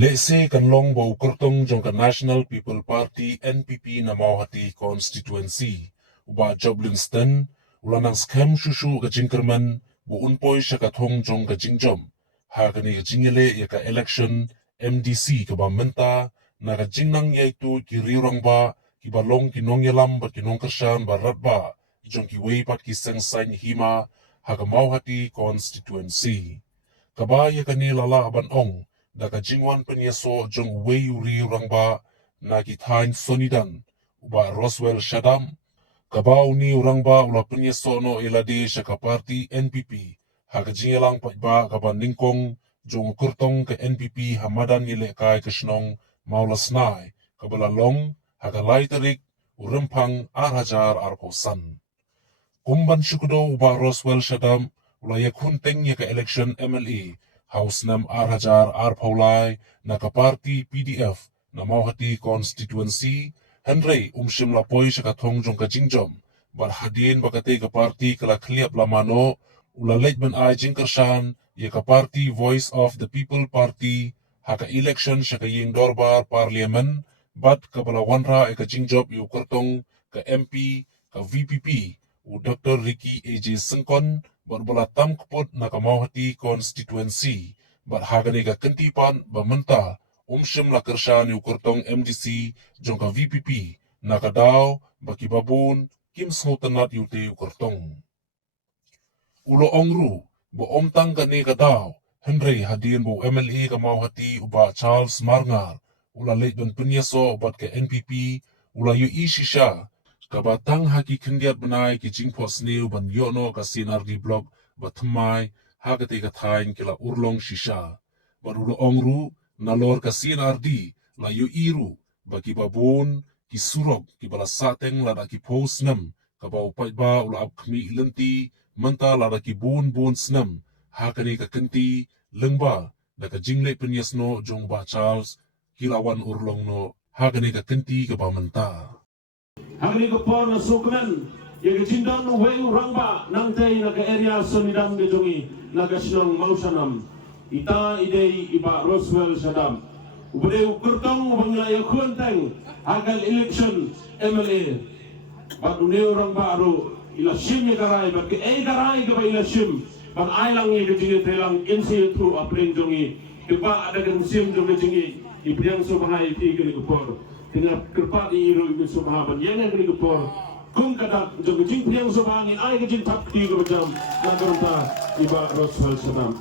Lese kan long bau kertong jong ka National People Party NPP na mau hati constituency. Uba Joblinston, ulanang scam shushu ka jingkerman, bu unpoi syakathong jong ka jingjom. Hakani ka jingele ya ka election MDC ka ba menta, na ka jingnang yaitu ki riurang ba, ki ba long ki nong yalam ba ki nong kersan ba rat ba, jong ki wei pat ki seng sain hima, haka mau hati constituency. Kabaya ka ni lala aban ong, da ka jingwan penyeso jong wei uri urang ba na ki tain sonidan uba Roswell Shadam kabau ni urang ba ula penyeso no ilade syaka parti NPP ha ka jingelang pa ba ka ba ningkong jong kurtong ke NPP hamadan yele kai ke snong maula snai ka bala long ha ka laiterik urempang arhajar arposan kumban syukudo uba Roswell Shadam ula yakun teng ya ka election MLA House nam arhajar arpaulai na ka parti PDF na mau hati constituency Henry umshim la poi syaka thong jong ka jingjom bar hadin bakate ka parti kala kliap lamano ula lejben ai jingkershan ya ka parti Voice of the People Party haka election syaka ying dorbar parliament bat ka bala wanra e ka jingjob yu kertong ka MP ka VPP u Dr. Ricky AJ Sengkon berbala tam keput na ka mau hati constituency bar hagani ka kentipan bamenta umshim la kershan yu kurtong MDC jong ka VPP na ka daw baki babun kim snotanat yu te yu kurtong ulo ongru bo omtang ka ni ka daw Henry hadin bo MLA ka mau hati uba Charles Marngar ula lejben penyeso bat ka NPP ula yu ishisha kabatang haki kendiat benai ki jingpos niu ban yono ka sinardi blog batmai hagate ka thain kila urlong shisha barulo ongru nalor ka sinardi la yu iru baki babun ki surok ki bala sateng lada ki pos nam ka bau pai ba ula apkmi lenti menta lada ki bun snam hakani ka kenti lengba da ka jingle penyesno jong ba Charles kilawan urlong no hakani ka kenti ka ba menta Hangni ko por na sukmen ye ke jindan weu rangba nang tei na ke area sonidam de jongi na ke sinong mausanam ita idei iba Roswell Shadam ubade ukurtong bangla ye kunteng agal election MLA ba duneu rangba aro ila shim ye garai ba ke garai ke ba ila shim ba ai lang ye ke jingi telang insi tu apring jongi ke ba ada kan sim jongi jingi ibriang so bangai ti ke ko por dengan kerpat iru ibu subhaban yang yang kini kepor kung kata jeng jing piang subhangin ai ke jing tak ti ke jam la gerta iba Roswell Shadam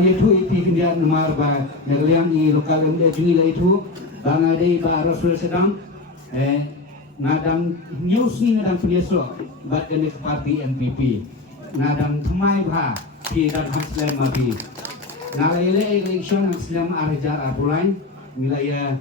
itu ipi kendian nomor ba negalian i lokal ende jungi la itu bangade ba Roswell Shadam nadang news ni nadang penyeso bat kene parti NPP nadang thamai ba pi dan haslen mapi nalele election haslen arjar apulain wilayah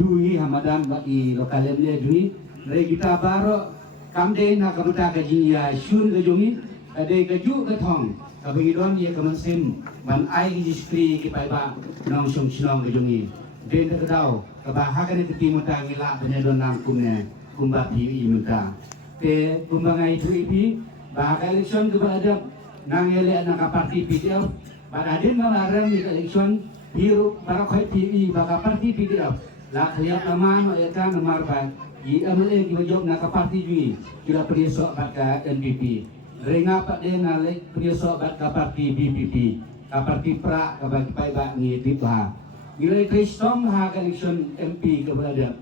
dui hamadan bagi lokalemnya dui dari kita baru kamde na kabuta kaji ya shun ke jungi ade kaju ke thong kabagi don ye kamansim ban ai jistri ki pai ba nong sung chinong ke jungi den ke dau ka ba ha kan ti muta ngila bene don nang kumne kumba pi muta te kumba ngai tu ipi ba election ke ba ada nang ele na ka parti PDL ba adin na larang ni election hiru para khoi TV baka parti PDF la khliap nama no eta nomor ba i MLA ki bajok na ka parti jui kira preso baka NPP renga pak de na le preso baka parti BPP ka parti pra ka bagi pai ba ni ditha nilai kristom ha election MP ke berada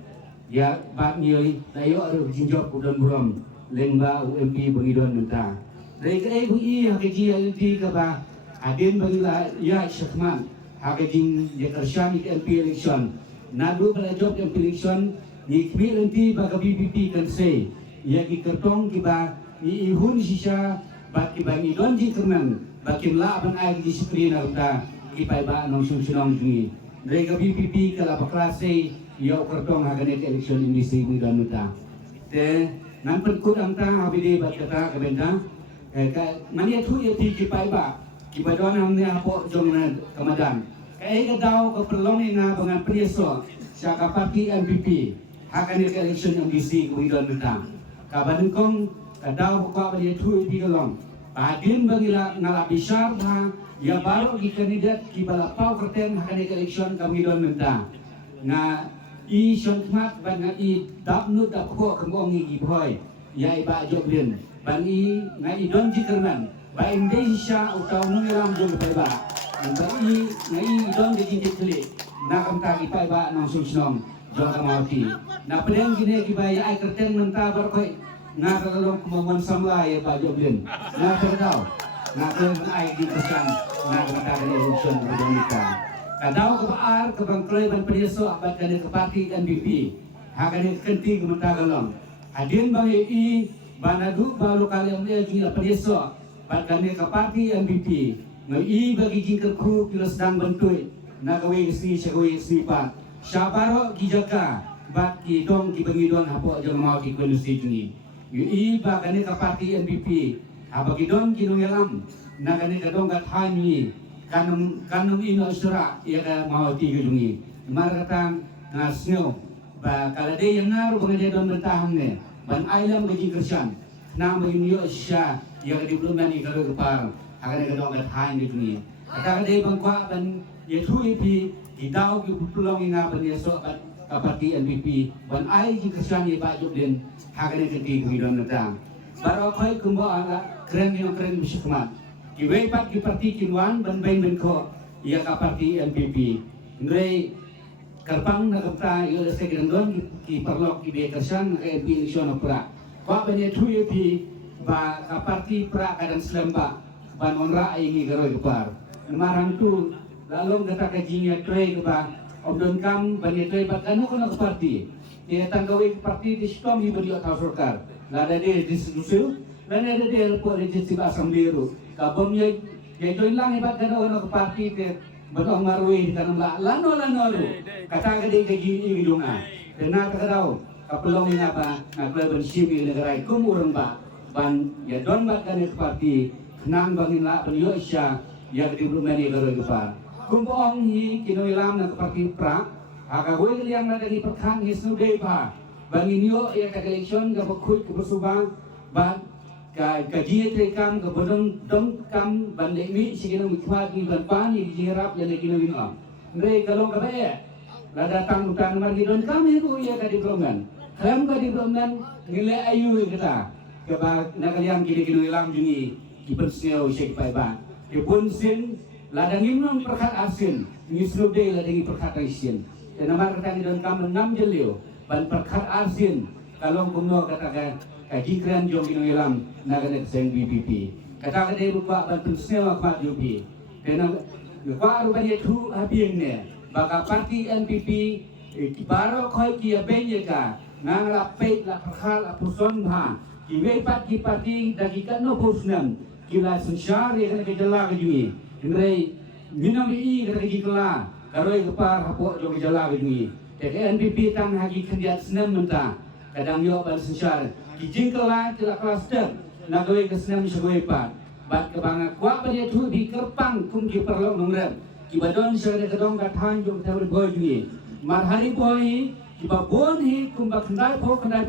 ya ba nilai layo aro jinjok udon buram lengba UMP bangidon minta dari ke UI ha ke GLT ka ba adin bagi la ya syakman hakajing ye kershan ik MP election nadu bala job MP election ni kmi lenti baga BPP kan se ye ki kertong ki ba ni ihun sisa ba ki ba ni don ji kernan ba ki la ban ai di screen arda ki pai ba nong sung sunong ji rega BPP kala bakla se yo kertong hagane election ini se mi dan muta te nan pen kut angta habide ba kata ka benda ka mania thu ye ti ki pai ba ki ba don ang ne apo jong na kamadan kaya daw ka prolongin na bangan preso sa kapati NPP hakan ni election MDC ko idon nta kaban kong kadaw ko ba ye thu di kalong Adin bagila ngalabi syar ha ya baru gi kandidat ki balapau kerten hakane election kami don menta nga i syantmat ban nga i dapnu dap ko kembong gi boy ya iba joglin ban i nga i don jikerman ba Indonesia utau nungilam jong ba ba i nga i don gi jikli na kam ta gi ba nang susnom jong kamauti na pedeng gine gi ba ai kerten menta bar koi nga kalong kemampuan samlai Pak Joblin nga terdaw nga kalong ay di kesan nga kematakan election berdomika kadaw kebaar kebangkloy ban penyeso abad kane ke parti NPP hakane kenti kematagalong adin bang i banadu balu kalian dia gila penyeso abad kane ke parti NPP ngai bagi jingker kru kilo sedang bentui na gawe si syawe si pa syabaro gijaka bat ki dong ki bangidon hapo jeng mau ki kondisi jungi i ba kane ka parti NPP abagi don kinungelam na kane ka dong kat hanyi kanum ino isra ya ka mau ti gudungi maratang ngasnyo ba kalade yang ngaru bangade don bertahang ne ban ailam gaji kersan na maginyo sya ya ka diplomat ni karo kepar akane ka dong kat hanyi gudungi kata kade bangkwa ban ya thui pi idau ki pulong inga ban yeso bat ka parti NPP ban ai ji kersan ye Pak Joblin hakane kenti kemidon natang baro khoi kumbo ala keren yang keren bisikmat kiwe pat ki parti kinwan ban bain ben ko ia ka parti NPP ngrei karpang na kapta yo se grandon ki perlok ki be kersan ke NPP election pra ba bane thuye pi ba ka parti pra kadang selamba ban onra ingi garo par marang tu lalong kata kajinya tre ke ba omdon kam bane tre ba kanu kono parti dia tanggawi parti di sitom di beliau surkar lada dia distribusi lada dia lepo legislatif assembly ru kabom ye join lang hebat kana ono ke parti te betong marwi kana lano ru kata gede gaji idunga dena kadau kapelong ina ba na kleben simi negara kum urang ba ban ya don ba kana ke parti nang bangin la beliau isya ya gede belum mani garo pa kumpong hi kinoilam na ke parti pra aga gue yang ada di perkan Yesus deba bangin yo ya ka election ga bakut ke bersubang ba ka gaji tekam ke bodong dong kam bandemi sigino mikmat ni ban pani di jerap ya le kino wino ngre kalong ka be la datang utan margi don kami ku ya ka diplomgan kram ka diplomgan ngile ayu kita ke ba nakaliang kini kino ilam juni ki perseo syek pai ba ke pun sin ladang imnon perkat asin ngisrub de ladang perkat asin dan nama kata don kam 6 jelio ban perkat asin kalong kuno kata kaji keren jong kino ilam nagane seng BPP kata kade rupa ban pensel apa jupi dan rupa rupanya tu habing ne baka parti NPP baro khoi ki abenye ka nang la peit la perkat la puson ha ki we pat ki parti dagi kan no pusnam ki la sunshar ye kan ke jala ke jui ngrei minam i ke ki kala karoi kepar hapok jong jala ke jui ke NPP tang hagi kendiat senam menta kadang yo ban sunshar ki jingkala kila cluster na goe ke senam segoe pat bat ke banga kwa pa dia tu di kerpang kum ki perlo nongrem ki badon sere ke dong kathan jong tawer boy jui mar hari boy ki babon hi kum ba kendai po kendai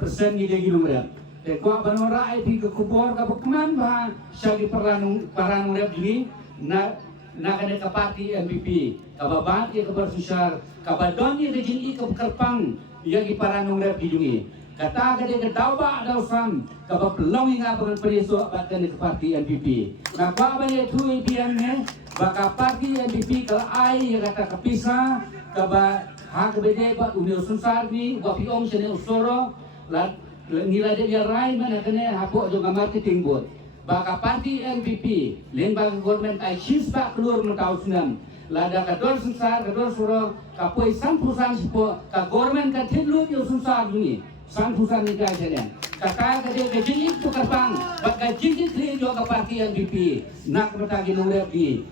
persen ni dia nongrem te kwa banora ai pi ke kubor ka pekman ba syagi paranung rep jui na kena ke parti NPP kababat ya kabar susar kabadon ya ke jini ke kerpang ya ki paranung rep jui kata kade ke dauba dausam kabab pelong inga bukan periso batkan ke parti NPP na kwa ba ye tu ipian ne baka parti NPP kalau ai ya kata kepisah kaba hak bede ba unio sunsar ni wa piong sene usoro la nila dia rai mana kene hapok jo marketing board baka parti NPP len baka government ai shisba keluar mentau sunam lada ka dor sunsar ka dor suro ka poi sang pusan sipo ka government ka tidlu yo sunsar ni sang pusan ni kai sene kata ka de jingit tu kapang baka jingit li jo ka parti NPP nak betagi nurep di